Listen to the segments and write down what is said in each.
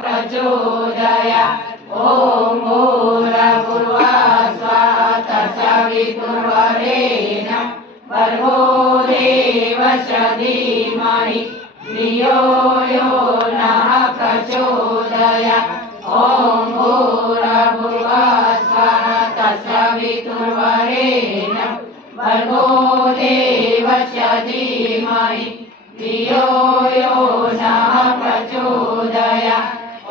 प्रचोदयात्। ॐ भूर्भुवः स्वः तत्सवितुर्वरेण्यं भर्गो देवस्य धीमहि धियो यो नः प्रचोदयात्। ॐ भूर्भुवः स्वः तत्सवितुर्वरेण्यं भर्गो देवस्य धीमहि धियो यो नः प्रचोदयात्। ॐ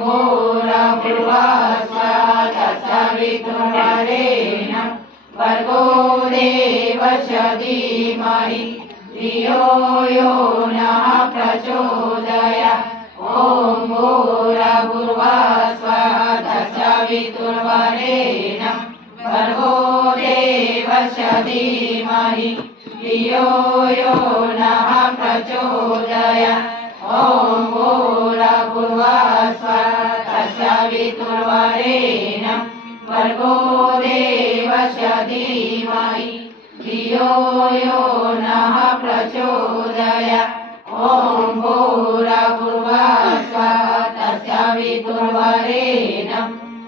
भूर्भुवः स्वः तत्सवितुर्वरेण्यं भर्गो देवस्य धीमहि धियो यो नः प्रचोदयात्। ॐ भूर्भुवः स्वः तत्सवितुर्वरेण्यं भर्गो देवस्य धीमहि धियो यो नः प्रचोदयात्। ॐ भूर्भुवः स्वः तत्सवितुर्वरेण्यं भर्गो देवस्य धीमहि धियो यो नः प्रचोदयात्। ॐ भूर्भुवः स्वः तत्सवितुर्वरेण्यं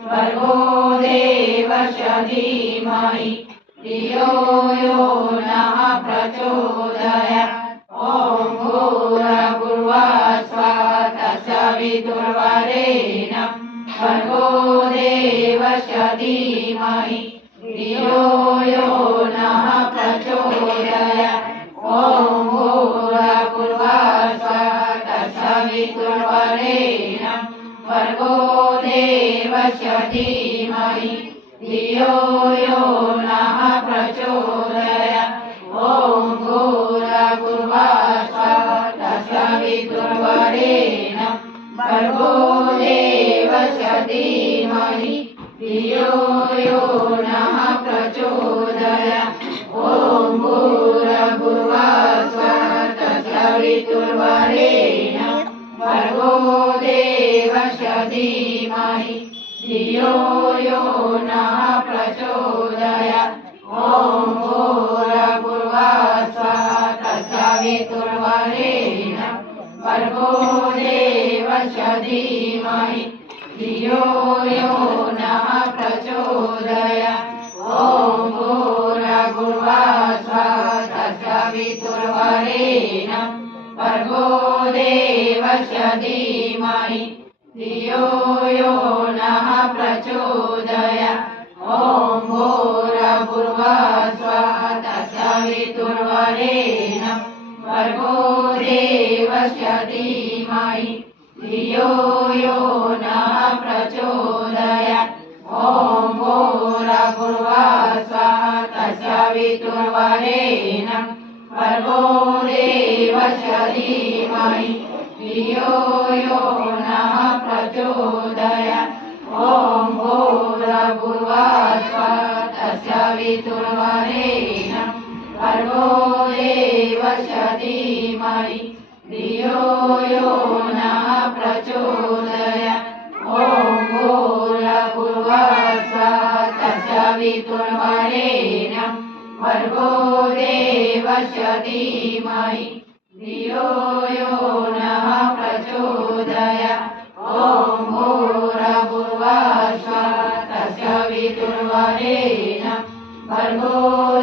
भर्गो देवस्य धीमहि धियो यो नः प्रचोदयात्। ॐ भूर्भुवः स्वः तत्सवितुर्वरेण्यं भर्गो देवस्य धीमहि धियो यो नः प्रचोदयात्। ॐ भूर्भुवः स्वः तत्सवितुर्वरेण्यं भर्गो देवस्य धीमहि धियो यो नः प्रचोदयात्। ॐ भूर्भुवः स्वः तत्सवितुर्वरेण्यं भर्गो देवस्य धीमहि धियो यो नः प्रचोदयात्। ॐ भूर्भुवः स्वः तत्सवितुर्वरेण्यं भर्गो देवस्य धीमहि धियो यो नः प्रचोदयात्। ॐ भूर्भुवः स्वः तत्सवितुर्वरेण्यं भर्गो देवस्य धीमहि धियो यो नः प्रचोदयात्। ॐ भूर्भुवः स्वः तत्सवितुर्वरेण्यं भर्गो देवस्य धीमहि धियो यो नः प्रचोदयात्। ॐ भूर्भुवः स्वः तत्सवितुर्वरेण्यं भर्गो देवस्य धीमहि धियो यो नः प्रचोदयात्। ॐ भूर्भुवः स्वः तत्सवितुर्वरेण्यं भर्गो देवस्य धीमहि धियो यो नः प्रचोदयात्। ॐ भूर्भुवः स्वः तत्सवितुर्वरेण्यं भर्गो देवस्य धीमहि धियो यो नः प्रचोदयात्। ॐ भूर्भुवः स्वः तत्सवितुर्वरेण्यं भर्गो देवस्य धीमहि धियो यो नः प्रचोदयात्। ॐ भूर्भुवः स्वः तत्सवितुर्वरेण्यं भर्गो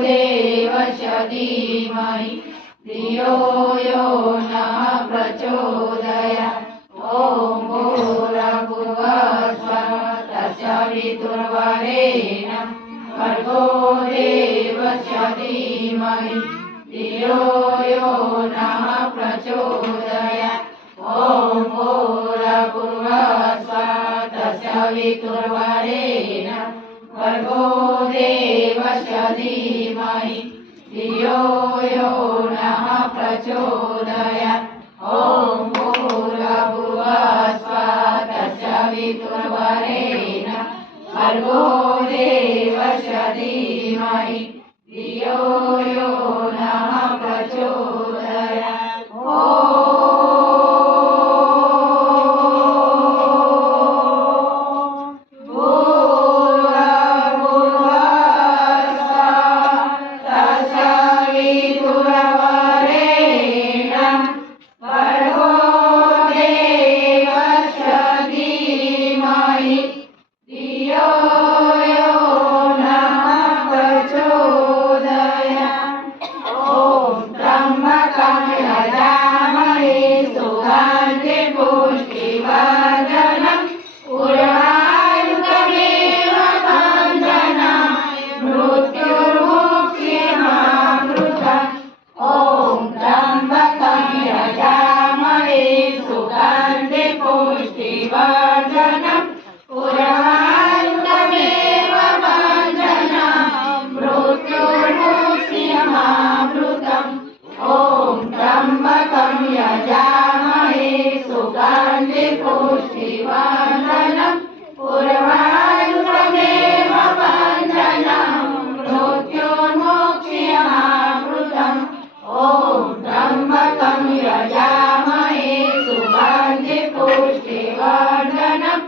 देवस्य धीमहि धियो यो नः प्रचोदयात्। ॐ भूर्भुवः स्वः तत्सवितुर्वरेण्यं भर्गो देवस्य धीमहि धियो यो नः प्रचोदयात्। ॐ भूर्भुवः स्वः तत्सवितुर्वरेण्यं भर्गो देवस्य धीमहि धियो यो नः प्रचोदयात्। ॐ भूर्भुवः स्वः तत्सवितुर्वरेण्यं भर्गो देवस्य धीमहि धियो यो नः प्रचोदयात्। भर्गो देवस्य पुष्टिवर्धनम् उर्वारुकमेव बन्धनम् मृत्युर्मुक्षीयमामृतम् ॐ त्र्यम्बकं यजामहे सुगन्धि पुष्टिवर्धनम् उर्वारुकमेव बन्धनम् मृत्युर्मुक्षीयमामृतम् ॐ त्र्यम्बकं यजामहे सुगन्धि पुष्टिवर्धनम् उर्वारुकमेव बन्धनम् मृत्युर्मुक्षीयमामृतम् ॐ त्र्यम्बकं यजामहे सुगन्धि पुष्टिवर्धनम्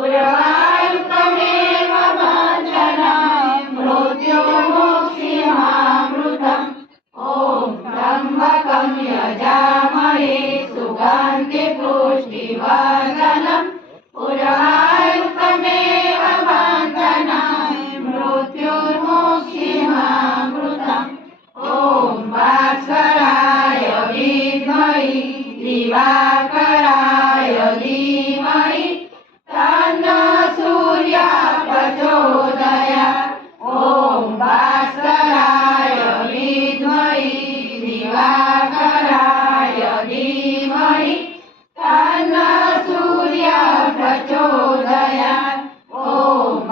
उर्वारुकमेव बन्धनम् मृत्युर्मुक्षीयमामृतम् ॐ त्र्यम्बकं यजामहे सुगन्धि पुष्टिवर्धनम् उर्वारुकमेव बन्धनम् मृत्युर्मुक्षीयमामृतम् ॐ भास्कराय विद्महे दिवाकराय धीमहि तन्नः सूर्यः प्रचोदयात् ॐ भास्कराय विद्महे दिवाकराय धीमहि तन्नः सूर्यः प्रचोदयात् ॐ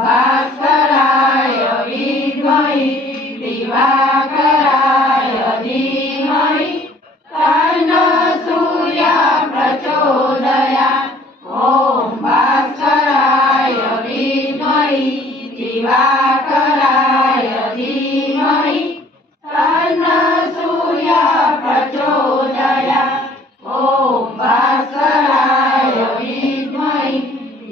भास्कराय विद्महे दिवाकराय धीमहि तन्नः सूर्यः प्रचोदयात् ॐ भास्कराय विद्महे दिवाकराय धीमहि तन्नः सूर्यः प्रचोदयात् ॐ भास्कराय विद्महे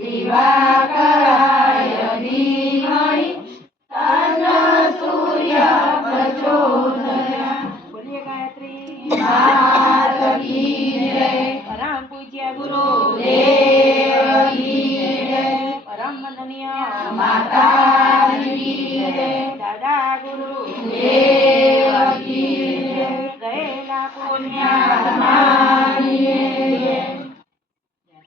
दिवाकराय धीमहि तन्नः सूर्यः प्रचोदयात्। बोलिए गायत्री मात की जय। परम पूज्य गुरु देव की जय। परम वंदनीय माता की जय। दादा